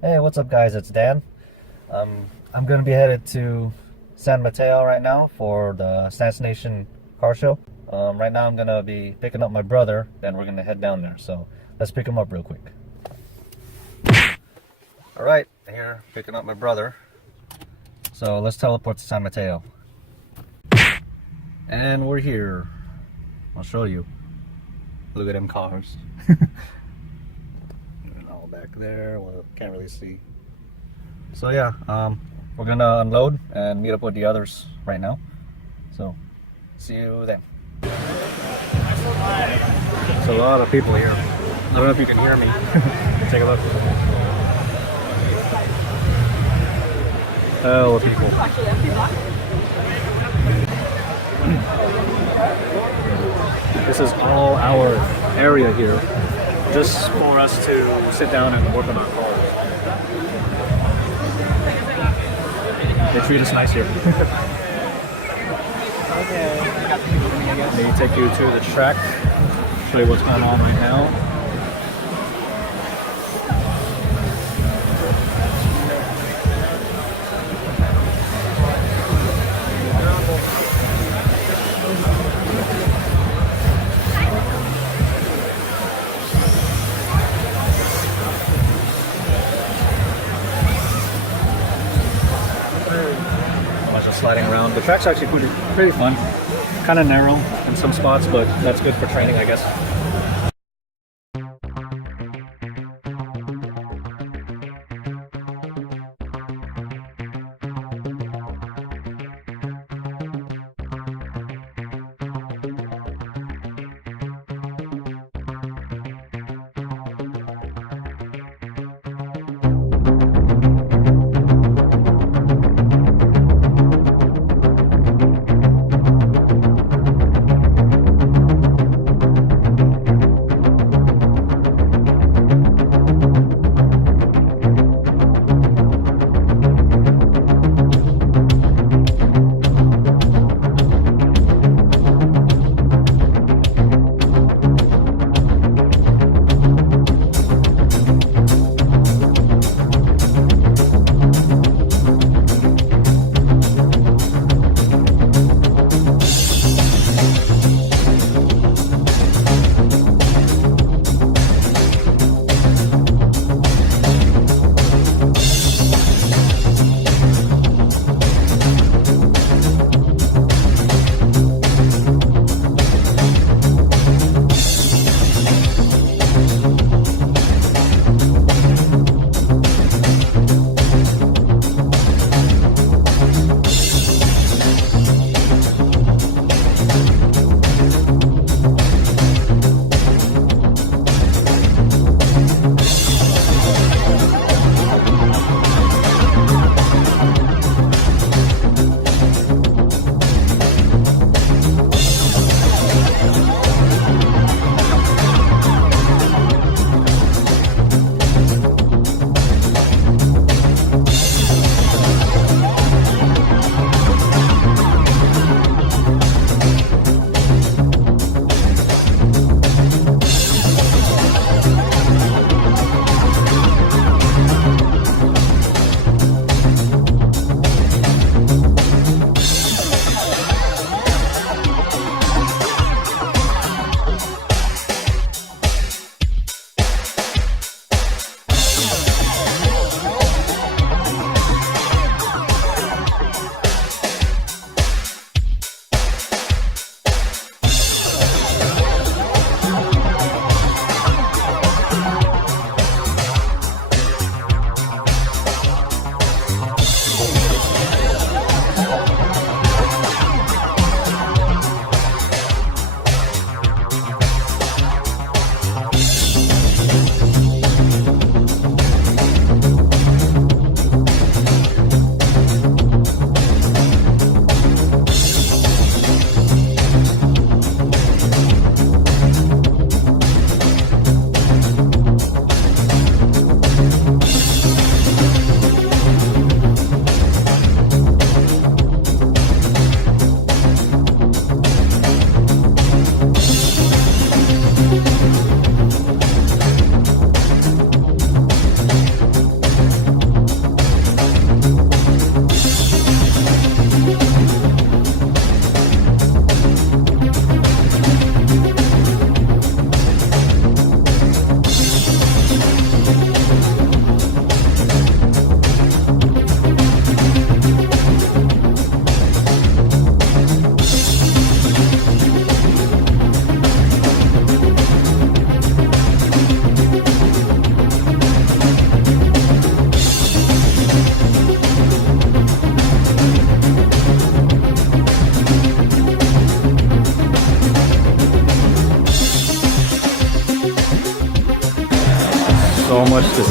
Hey, what's up, guys? It's Dan. I'm gonna be headed to San Mateo right now for the Stancenation car show. Right now, I'm gonna be picking up my brother, then we're gonna head down there. So let's pick him up real quick. All right, here picking up my brother. So let's teleport to San Mateo, and we're here. I'll show you. Look at them cars. All back there. Well, can't really see. So yeah, we're gonna unload and meet up with the others right now. So see you then. There's a lot of people here. I don't know if you can hear me. Take a look. Hell of people. This is all our area here, just for us to sit down and work on our cars. They treat us nice here. Let me take you to the track, show you what's going on right now. Just sliding around. The track's actually pretty fun. Kind of narrow in some spots, but that's good for training, I guess.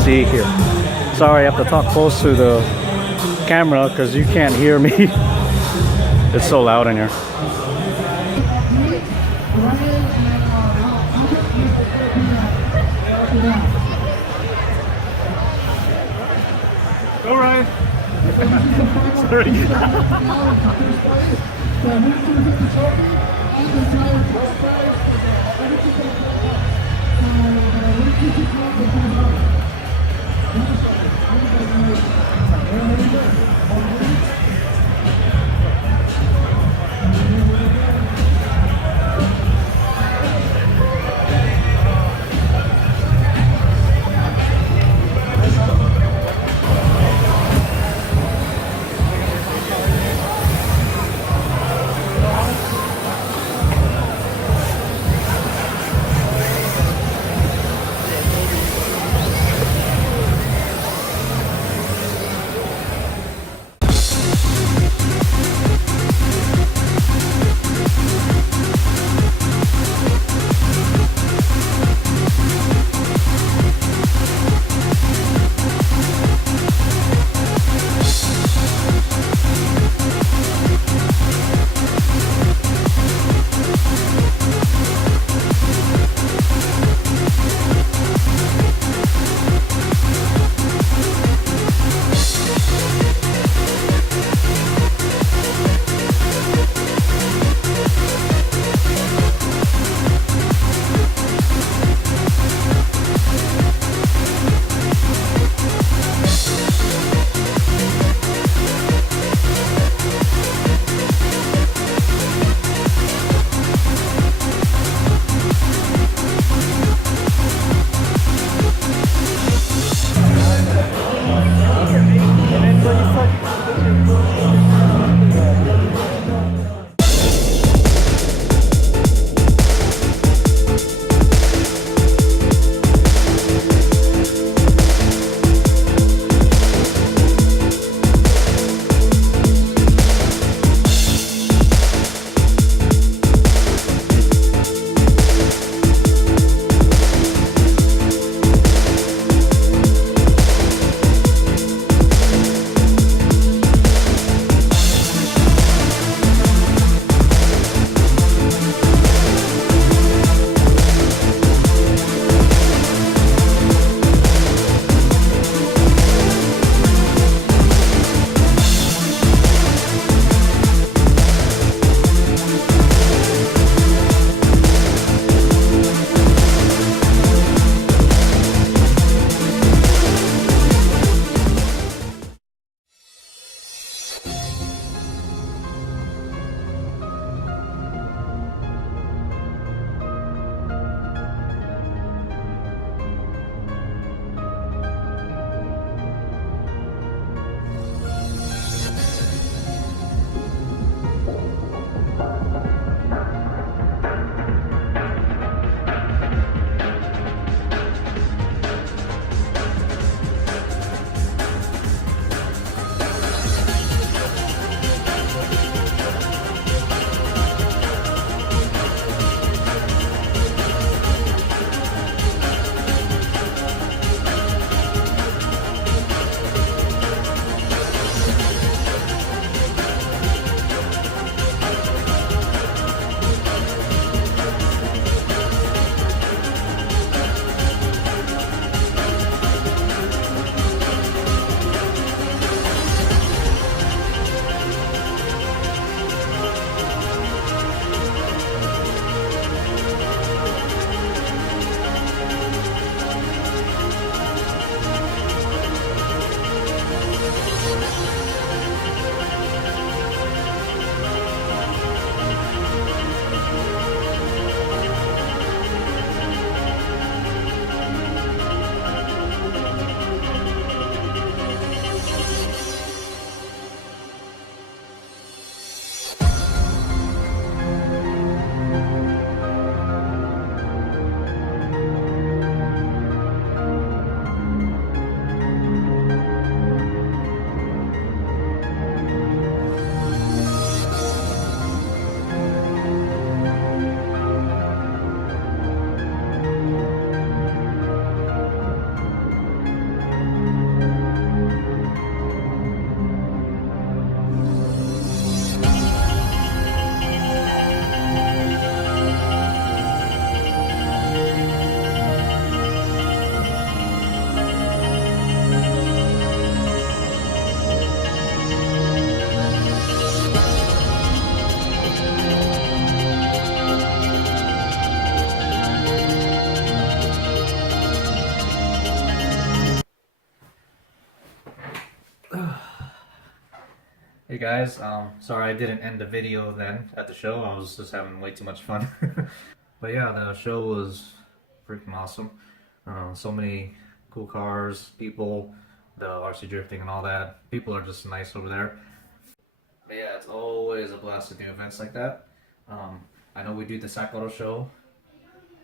see here. Sorry, I have to talk close to the camera because you can't hear me. It's so loud in here. All right. Sorry. Hey guys, sorry I didn't end the video then at the show. I was just having way too much fun. But yeah, the show was freaking awesome. So many cool cars, people, the RC drifting and all that. People are just nice over there. But yeah, it's always a blast to do events like that. Um, I know we do the Sac Auto Show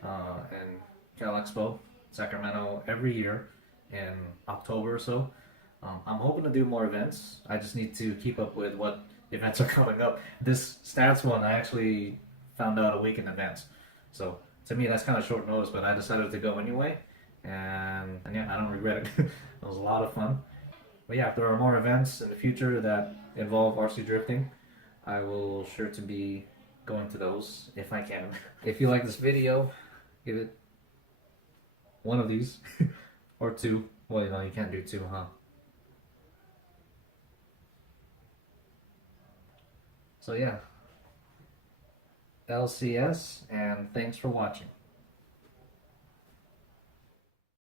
and Cal Expo, Sacramento every year in October or so. I'm hoping to do more events. I just need to keep up with what events are coming up. This stats one I actually found out a week in advance. So to me that's kind of short notice, but I decided to go anyway. And yeah, I don't regret it. It was a lot of fun. But yeah, if there are more events in the future that involve RC drifting, I will sure to be going to those if I can. If you like this video, give it one of these or two. Well, you can't do two, huh? So yeah, LCS, and thanks for watching.